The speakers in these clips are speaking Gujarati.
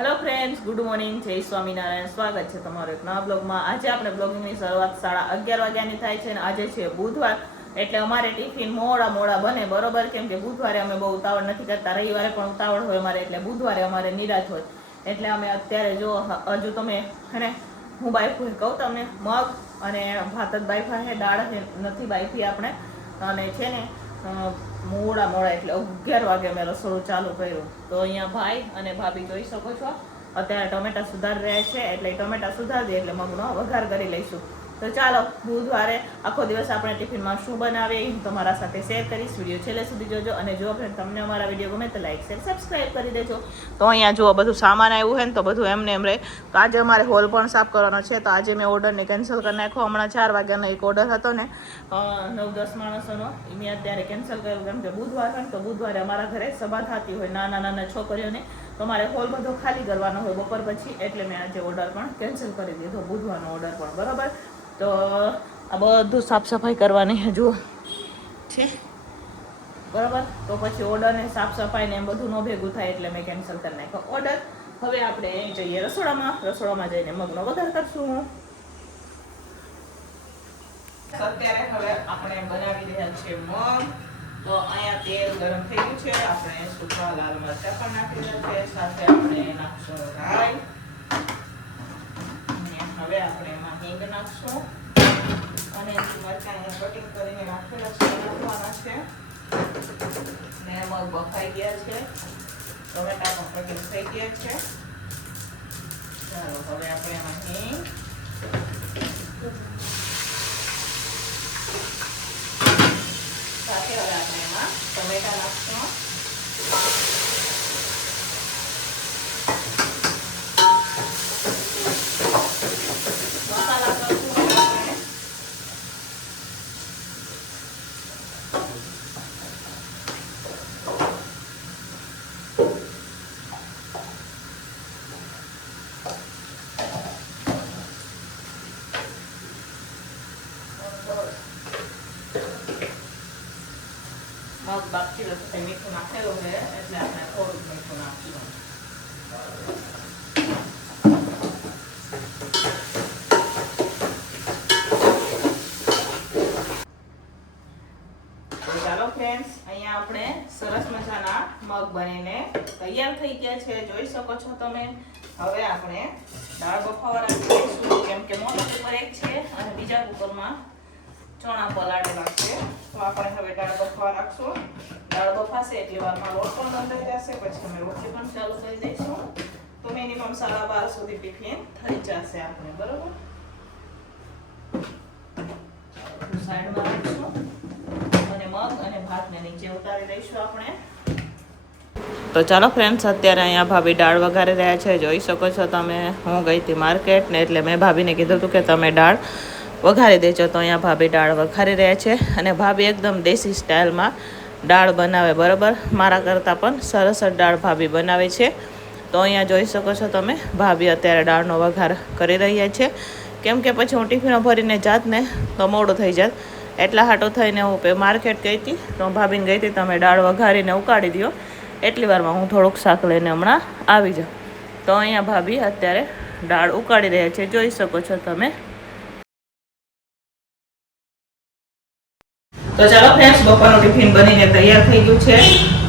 હેલો ફ્રેન્ડ્સ, ગુડ મોર્નિંગ, જય સ્વામિનારાયણ. સ્વાગત છે તમારું એક નવા બ્લોગમાં. આજે આપણે બ્લોગિંગની શરૂઆત 11:30 વાગ્યાની થાય છે અને આજે છે બુધવાર, એટલે અમારે ટિફિન મોડા બને, બરોબર. કેમ કે બુધવારે અમે બહુ ઉતાવળ નથી કરતા, રવિવારે પણ ઉતાવળ હોય અમારે, એટલે બુધવારે અમારે નિરાશ હોય. એટલે અમે અત્યારે જો હજુ તમે અને હું બાઈફું કહું તમને, મગ અને ભાત જ બાઈફા છે, દાળ નથી બાઈફી આપણે. અને છે ને મોડા એટલે 11 વાગે મેં રસોડું ચાલુ કર્યું. તો અહીંયા ભાઈ અને ભાભી જોઈ શકો છો, અત્યારે ટમેટા સુધારી રહ્યા છે, એટલે ટમેટા સુધારી દે એટલે મગનો વઘાર કરી લઈશું. તો ચાલો, બુધવારે આખો દિવસ આપણે ટિફિનમાં શું બનાવીએ હું તમારા સાથે શેર કરીશ. વિડીયો છેલ્લે સુધી જોજો, અને જો તમને અમારા વિડીયો ગમે તો લાઈક શેર સબસ્ક્રાઈબ કરી દેજો. તો અહીંયા જુઓ બધું સામાન આવ્યું છે ને, તો બધું એમને એમ રહે. તો આજે અમારે હોલ પણ સાફ કરવાનો છે, તો આજે મેં ઓર્ડરને કેન્સલ કરી નાખ્યો. હમણાં 4 વાગ્યાનો એક ઓર્ડર હતો ને 9-10 માણસોનો, એ મેં અત્યારે કેન્સલ કર્યો. કેમ કે બુધવાર હોય ને, તો બુધવારે અમારા ઘરે સભા થતી હોય નાના છોકરીઓને, તો મારે હોલ બધો ખાલી કરવાનો હોય બપોર પછી, એટલે મેં આજે ઓર્ડર પણ કેન્સલ કરી દીધો, બુધવારનો ઓર્ડર પણ, બરાબર. તો આ બધું સાફ સફાઈ કરવાની હજુ છે, બરાબર. તો પછી ઓર્ડર ને સાફ સફાઈ ને એમ બધું ન ભેગું થાય, એટલે મેં કેન્સલ કરી નાખ્યો ઓર્ડર. હવે આપણે જઈએ રસોડામાં જઈને મગનો વઘાર કરશું. અત્યારે હવે આપણે બનાવી રહ્યા છીએ મગ. તો અહીંયા તેલ ગરમ થઈ ગયું છે, આપણે સૂકા લાલ મરચાં પણ નાખી રહ્યા છે, સાથે આપણે નાખશું રાઈ, અને હવે આપણે એમાં હિંગ નાખશું, અને મરચાં કટિંગ કરીને નાખેલા છે નાખવાના છે. ને મગ બફાઈ ગયા છે, ટમેટા પણ કટિંગ થઈ ગયા છે. ચાલો, હવે આપણે એમાં હિંગ, સાથે હવે આપણે એમાં ટમેટા નાખશું. મસાલા કરશું આપણે મગ બાકી રસ્તે મીઠું નાખેલું છે, એટલે આપણે થોડુંક મીઠું નાખીશું. તો ચાલો ફ્રેન્ડ્સ, અહીંયા આપણે સરસ મજાના મગ બનીને તૈયાર થઈ ગયા છે, જોઈ શકો છો તમે. હવે આપણે દાળ બફાવા રાખીશું, કેમ કે મોટા કુકર એક છે અને બીજા કુકરમાં ચણા પલાળેલા છે. તો આપણે હવે દાળ બફાવા રાખશું. દાળ બફાશે એટલી વારમાં લોટ પણ બંધાઈ જશે, પછી અમે રોટલી પણ ચાલુ કરી દઈશું. તો મિનિમમ 12:30 સુધી ટિફિન થઈ જશે આપણે, બરોબર. સાઈડમાં રાખશું અને મગ અને ભાતને નીચે ઉતારી દઈશું આપણે. તો ચાલો ફ્રેન્ડ્સ, અત્યારે અહીંયા ભાભી દાળ વઘારી રહ્યા છે, જોઈ શકો છો તમે. હું ગઈ હતી માર્કેટ ને, એટલે મેં ભાભીને કીધું હતું કે તમે દાળ વઘારી દેજો. તો અહીંયા ભાભી દાળ વઘારી રહ્યા છે, અને ભાભી એકદમ દેશી સ્ટાઇલમાં દાળ બનાવે, બરાબર. મારા કરતાં પણ સરસ જ દાળ ભાભી બનાવે છે. તો અહીંયા જોઈ શકો છો તમે, ભાભી અત્યારે દાળનો વઘાર કરી રહ્યા છે. કેમ કે પછી હું ટિફિનો ભરીને જાત ને તો મોડું થઈ જાત, એટલા હાટો થઈને હું માર્કેટ ગઈ હતી. તો ભાભીને ગઈ હતી તમે દાળ વઘારીને ઉકાળી દો, એટલી વારમાં હું થોડુંક શાક લઈને હમણાં આવી જાઉં. તો અહીંયા ભાભી અત્યારે દાળ ઉકાળી રહ્યા છે, જોઈ શકો છો તમે. તો ચાલો ફ્રેન્ડ્સ, બપોરનું ટિફિન બનીને તૈયાર થઈ ગયું છે,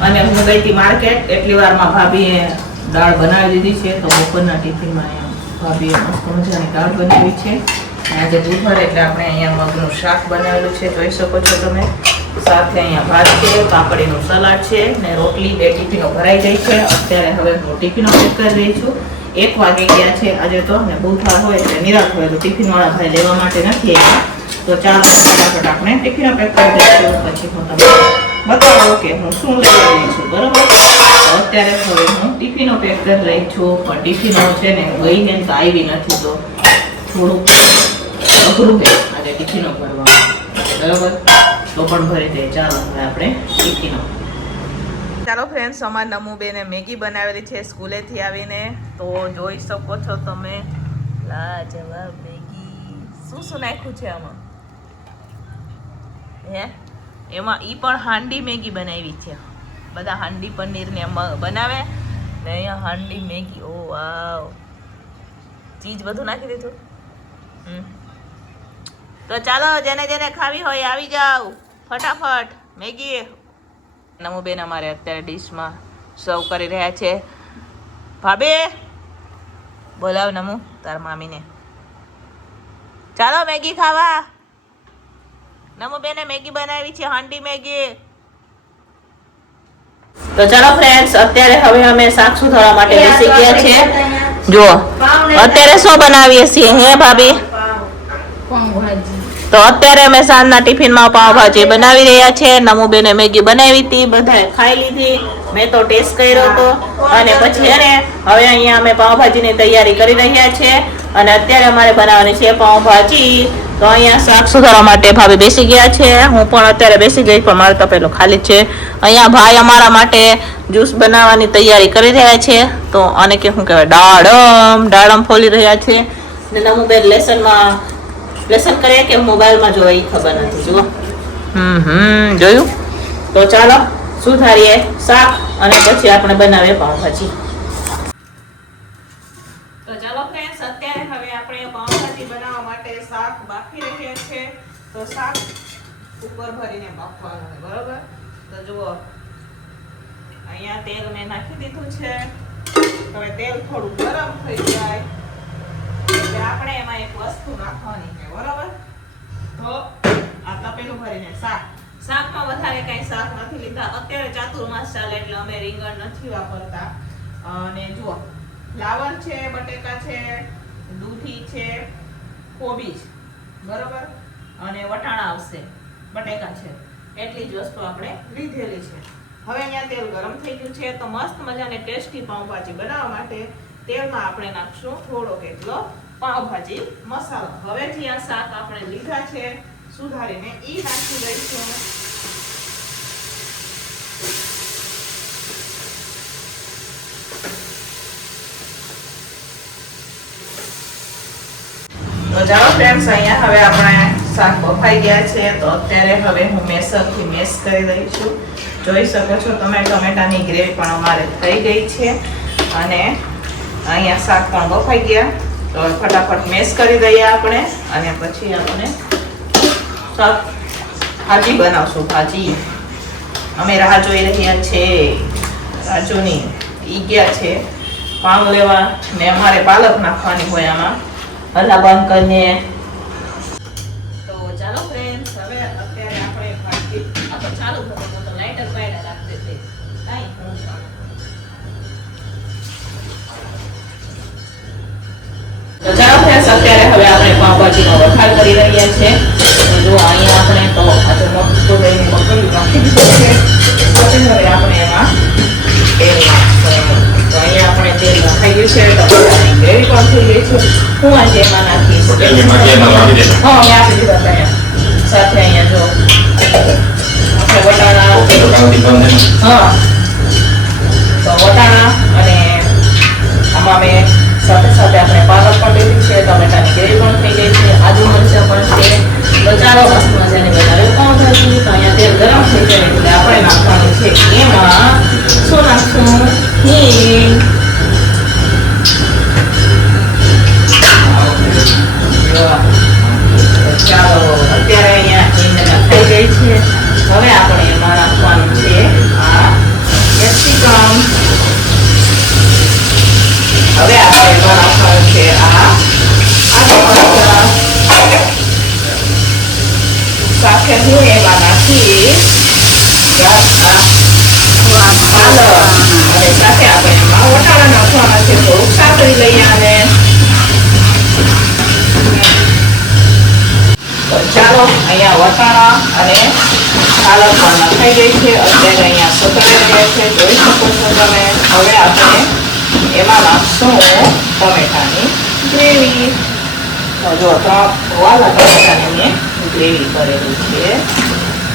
અને હું ગઈ હતી માર્કેટ, એટલી વારમાં ભાભીએ દાળ બનાવી દીધી છે. તો બપોરના ટિફિનમાં ભાભીએ મસ્ત મજાની દાળ બનાવી છે. આજે બુધવાર એટલે આપણે અહીંયા મગનું શાક બનાવેલું છે, જોઈ શકો છો તમે. સાથે અહીંયા ભાત છે, કાકડીનું સલાડ છે, ને રોટલી. 2 ટિફિનો ભરાઈ ગઈ છે. અત્યારે હવે હું ટિફિનો પેક કરી રહી છું. 1 વાગે ગયા છે આજે તો, ને બુધવાર હોય એટલે નિરાશ હોય, તો ટિફિનવાળા ભાઈ લેવા માટે નથી આવ્યા. તો ચાલો ફટાફટ આપણે ટિફિનો પેક કરી દઈશું, પછી હું તમને બતાવું કે હું શું લઈ આવી છું, બરાબર. તો અત્યારે હવે હું ટિફિનો પેક કરી રહી છું, પણ ટિફિનો છે ને ગઈ ને તો આવી નથી, તો થોડુંક અઘરું છે આજે ટિફિનો ભરવા, બરાબર. તો પણ ભરી દે. ચાલો હવે આપણે ટિફિનો. ચાલો ફ્રેન્ડ્સ, અમારા નમુબેને મેગી બનાવેલી છે સ્કૂલેથી આવીને, તો જોઈ શકો છો તમે. લાજવાબ મેગી. શું નાખ્યું છે આમાં? હે, એમાં ઈ પણ હાંડી મેગી બનાવી છે. બધા હાંડી પનીર ને બનાવે, ને અહીંયા હાંડી મેગી. ઓ વાવ, ચીજ બધું નાખી દીધું. તો ચાલો, જેને જેને ખાવી હોય આવી જાવ ફટાફટ. મેગી નમુબેન અમારે અત્યારે ડીશમાં સર્વ કરી રહ્યા છે. ભાભી બોલાવ નમુ તાર મામીને. ચાલો મેગી ખાવા. નમુબેને મેગી બનાવી છે, હાંડી મેગી. તો ચાલો ફ્રેન્ડ્સ, અત્યારે હવે અમે શાક સુધારવા માટે બેસી ગયા છે. જો અત્યારે શું બનાવીએ છીએ હે ભાભી? તો અત્યારે અમે સાંજના ટિફિનમાં પાવભાજી બનાવી રહ્યા છે. નમુબેને મેગી બનાવી હતી, બધાએ ખાઈ લીધી. મેં તો ટેસ્ટ કર્યો હતો અને પછી હવે અહીંયા અમે પાવભાજીની તૈયારી કરી રહ્યા છે. અને અત્યારે અમારે બનાવવાની છે પાવભાજી. તો અહીંયા શાક સુધારવા માટે ભાભી બેસી ગયા છે. હું પણ અત્યારે બેસી ગઈ, પણ મારે તો પેલો ખાલી છે. અહીંયા ભાઈ અમારા માટે જ્યુસ બનાવવાની તૈયારી કરી રહ્યા છે. તો આને કે શું કહેવાય, દાડમ ફોલી રહ્યા છે. ને નમુબેન લેસન કરે કે મોબાઈલમાં જોવે એ ખબર નથી. જુઓ જોયું. તો ચાલો સુધારીએ શાક અને પછી આપણે બનાવીએ પાવભાજી. તો ચાલો ફ્રેન્ડ્સ, અત્યારે હવે આપણે પાવભાજી બનાવવા માટે શાક બાફી રહ્યા છે. તો શાક ઉપર ભરીને બાફવાનું છે, બરોબર. તો જુઓ અહીંયા તેલ મેં નાખી દીધું છે. હવે તેલ થોડું ગરમ થઈ જાય એટલે આપણે એમાં એક વસ્તુ નાખવાની છે, બરોબર. તો આ તપેલું ભરીને શાકમાં વધારે કઈ શાક નથી લીધા. અત્યારે ચાતુર્માસ ચાલે એટલે અમે રીંગણ નથી વાપરતા. અને જુઓ ફ્લાવર છે, બટેકા છે, દૂધી છે, કોબીજ, બરોબર, અને વટાણા આવશે, બટેકા છે, એટલી જ વસ્તુ આપણે લીધેલી છે. હવે અહીંયા તેલ ગરમ થઈ ગયું છે. તો મસ્ત મજાની ટેસ્ટી પાવભાજી બનાવવા માટે તેલમાં આપણે નાખશું થોડોક એટલો પાવભાજી મસાલો. હવે જે આ શાક આપણે લીધા છે સુધારીને ઈ નાખી દઈશું. તો ચાલો ફ્રેન્ડ્સ, અહીંયા હવે આપણે શાક બફાઈ ગયા છે. તો અત્યારે હવે હું મેસરથી મેશ કરી દઈ છું. જોઈ શકો છો તમે, ટમેટાની ગ્રેવી પણ અમારે થઈ ગઈ છે અને અહીંયા શાક પણ બફાઈ ગયા. તો ફટાફટ મેશ કરી દઈએ આપણે અને પછી આપણે શાક ભાજી બનાવશું. ભાજી અમે રાહ જોઈ રહ્યા છે રાજુની. ઈ ગયા છે પાઉં લેવા ને અમારે પાલક નાખવાની હોય આમાં. હલા બંધ કરીને. તો ચાલો ફ્રેન્ડ્સ, હવે અત્યારે આપણે ભાજી આ તો ચાલુ કરો તો લાઇટર પાયડા રાખતે તે કાઈ હું તો ચાલો ફ્રેન્ડ્સ, અત્યારે હવે આપણે પાવભાજીનો વઘાર કરી રહ્યા છે. તો જો અહીંયા આપણે તો આજે મસ્ત દઈને મકડી નાખી દીધું છે. પછી હવે આપણે એમાં તેલ નાખશું. તો અહીંયા આપણે તેલ નખાઈ ગયું છે. ટમેટાની ગ્રેવી પણ થઈ ગઈ છે. હું આજે એમાં નાખીશ. હા, મેં આપી દીધા હતા સાથે. અહીંયા જો આપણે વટાણા, હા, તો વટાણા અને આમાં મેં સાથે સાથે આપણે પાલક પણ લીધી છે. ટમેટાની ગ્રેવી પણ થઈ ગઈ છે. આદુ મરચાં પણ છે. તો ચાલો મસ્ત મજાની બનાવી પાવભાજી. તો અહીંયા તેલ ગરમ થઈ જાય એટલે આપણે નાખવાનું છે એમાં શું નાખશું? હિંગ. ચાલો અત્યારે અહીંયા હિંગ નખાઈ ગઈ છે. હવે આપણે એમાં નાખવાનું છે આ કેપ્સિકમ. હવે આપણે એમાં નાખવાનું છે આ આદુ મરચાં. સાથે હું એમાં નાખીશ પાલક અને સાથે આપણે એમાં વટાણા નાખવાના છે. થોડુંક સાતળી લઈએ અને તો ચાલો અહીંયા વટાણા અને પાલક પણ નખાઈ ગઈ છે. અત્યારે અહીંયા સતળી રહ્યા છે, જોઈ શકો છો તમે. હવે આપણે એમાં નાખશું ટમેટાની ગ્રેવી. જો 3 વાલા ટમેટાની મેં ગ્રેવી કરેલી છે,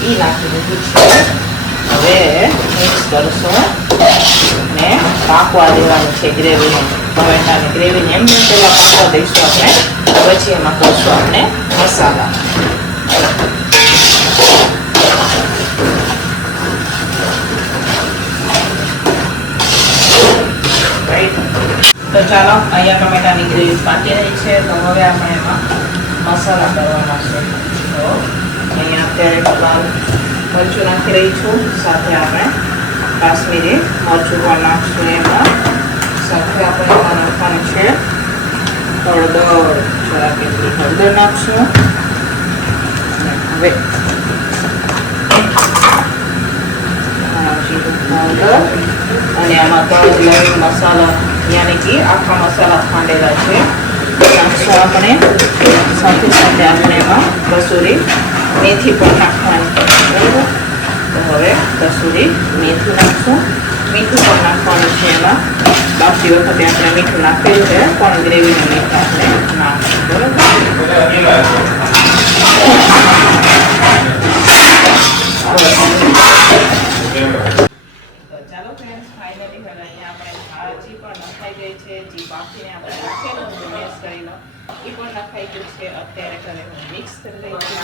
એ નાખી દીધું છે. હવે મિક્સ કરશું ને પાકવા દેવાની છે ગ્રેવીને. ટમેટાની ગ્રેવીને એમને પહેલાં પાકવા દઈશું આપણે. પછી એમાં કરશું આપણે મસાલા. તો ચાલો અહીંયા ટમેટાની ગ્રેવી પાકી રહી છે તો હવે આપણે એમાં મસાલા કરવાના છે. તો અહીંયા અત્યારે લાલ મરચું નાખી રહી છું, સાથે આપણે કાશ્મીરી મરચું પણ નાખશું એમાં, સાથે આપણે એમાં નાખવાનું છે હળદર, જરા કેટલી હળદર નાખશું. હવે પાવડર અને આમાં તજ લવિંગ મસાલા યાની કે આખા મસાલા ખાંડેલા છે નાખશું આપણે. સાથે સાથે આપણે એમાં કસૂરી મેથી પણ નાખવાની, બરાબર. તો હવે કસૂરી મેથી નાખશું, મીઠું પણ નાખવાનું છે એમાં. બાકી વખતે આપણે મીઠું નાખેલું છે પણ ગ્રેવીનું મીઠું આપણે નાખશું, બરાબર. ચાલો ફ્રેન્ડ્સ, ફાઇનલી હવે અહીંયા આપણે ભાજી પણ નખાઈ ગઈ છે, જે બાફીને આપણે રાખેલું મેશ કરીને એ પણ નખાઈ ગયું છે. અત્યારે ઘરે હું મિક્સ કરી રહી છું,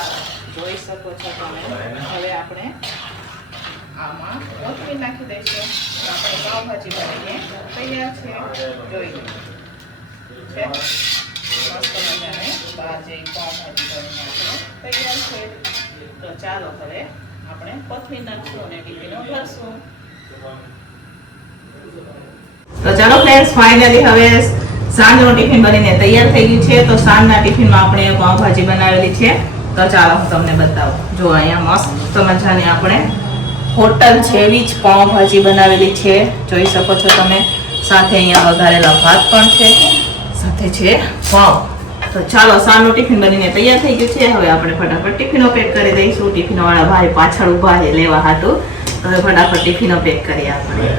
જોઈ શકો છો તમે. હવે આપણે આમાં કોથમીર નાખી દઈશું. આપણે પાવભાજી બનીને તૈયાર છે, જોઈ લો છે મસ્ત મજાની ભાજી પાવભાજી બનીને આપણે તૈયાર છે. તો ચાલો હવે આપણે કોથમીર નાખશું અને ટીફીનો ભરશું. તો ચાલો ફ્રેન્ડ્સ, ફાઇનલી હવે સાંજનું ટિફિન બનીને તૈયાર થઈ ગયું છે. તો સાંજના ટિફિનમાં આપણે પાવભાજી બનાવેલી છે. તો ચાલો હું તમને બતાવું. જો અહીંયા મસ્ત મજાની આપણે હોટલ જેવી જ પાવભાજી બનાવેલી છે, જોઈ શકો છો તમે. સાથે અહીંયા વઘારેલા ભાત પણ છે, સાથે છે પાવ. તો ચાલો સાંજનું ટિફિન બનીને તૈયાર થઈ ગયું છે. હવે આપણે ફટાફટ ટિફિનો પેક કરી દઈશું. ટિફિનો વાળા ભાઈ પાછળ ઊભા છે લેવા હાટું. હવે ફટાફટ ટિફિનો પેક કરીએ આપણે.